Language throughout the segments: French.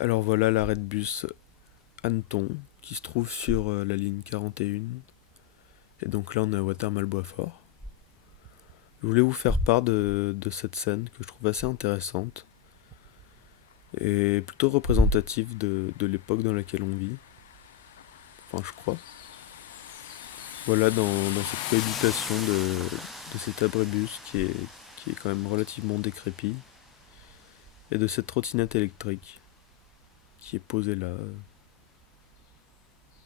Alors voilà l'arrêt de bus Anneton qui se trouve sur la ligne 41. Et donc là on est à Watermal-Boisfort. Je voulais vous faire part de cette scène que je trouve assez intéressante et plutôt représentative de l'époque dans laquelle on vit. Enfin je crois. Voilà dans cette cohabitation de cet abribus qui est quand même relativement décrépit et de cette trottinette électrique qui est posée là,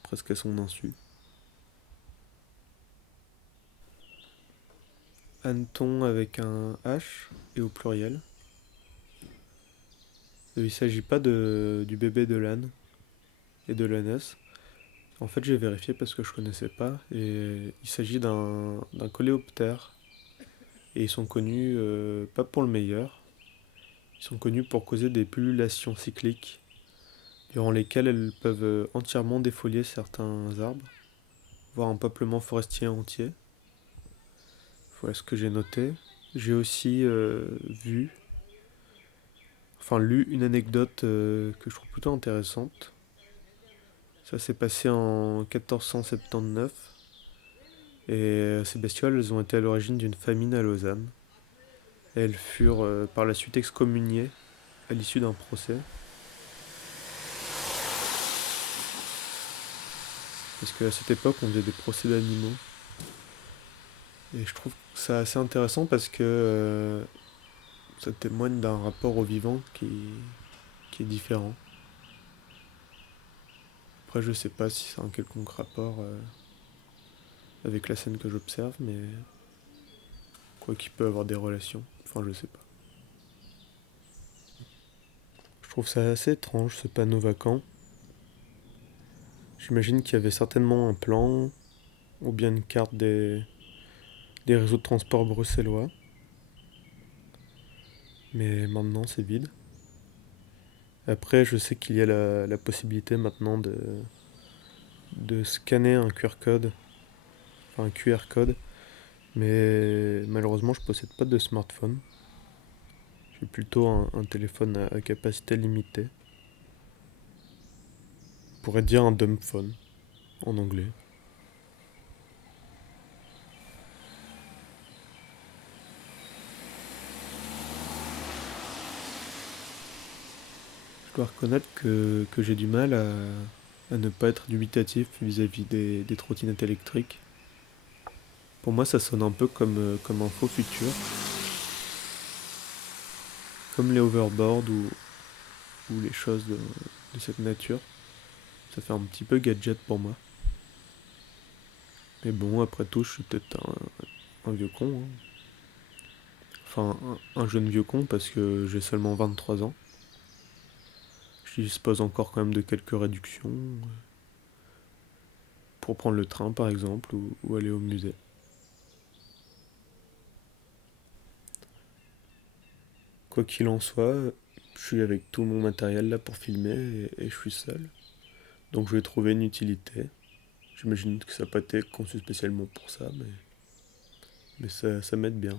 presque à son insu. Hanneton avec un H et au pluriel. Il ne s'agit pas du bébé de l'âne et de l'ânesse. En fait, j'ai vérifié parce que je connaissais pas. Et il s'agit d'un coléoptère. Et ils sont connus pas pour le meilleur. Ils sont connus pour causer des pullulations cycliques, durant lesquelles elles peuvent entièrement défolier certains arbres, voire un peuplement forestier entier. Voilà ce que j'ai noté. J'ai aussi lu une anecdote que je trouve plutôt intéressante. Ça s'est passé en 1479 et ces bestioles elles ont été à l'origine d'une famine à Lausanne. Et elles furent par la suite excommuniées à l'issue d'un procès. Parce qu'à cette époque on faisait des procès d'animaux. Et je trouve ça assez intéressant parce que ça témoigne d'un rapport au vivant qui est différent. Après je sais pas si c'est un quelconque rapport avec la scène que j'observe, mais quoi qu'il peut avoir des relations. Enfin je sais pas. Je trouve ça assez étrange ce panneau vacant. J'imagine qu'il y avait certainement un plan ou bien une carte des réseaux de transport bruxellois, mais maintenant c'est vide. Après, je sais qu'il y a la possibilité maintenant de scanner un QR code, enfin un QR code, mais malheureusement je possède pas de smartphone. J'ai plutôt un téléphone à capacité limitée. On pourrait dire un dumb phone en anglais. Je dois reconnaître que j'ai du mal à ne pas être dubitatif vis-à-vis des trottinettes électriques. Pour moi, ça sonne un peu comme un faux futur, comme les hoverboards ou les choses de cette nature. Ça fait un petit peu gadget pour moi. Mais bon, après tout, je suis peut-être un vieux con, hein. Enfin, un jeune vieux con parce que j'ai seulement 23 ans. Je dispose encore quand même de quelques réductions pour prendre le train par exemple ou aller au musée. Quoi qu'il en soit, je suis avec tout mon matériel là pour filmer et je suis seul. Donc je vais trouver une utilité. J'imagine que ça n'a pas été conçu spécialement pour ça, mais ça m'aide bien là.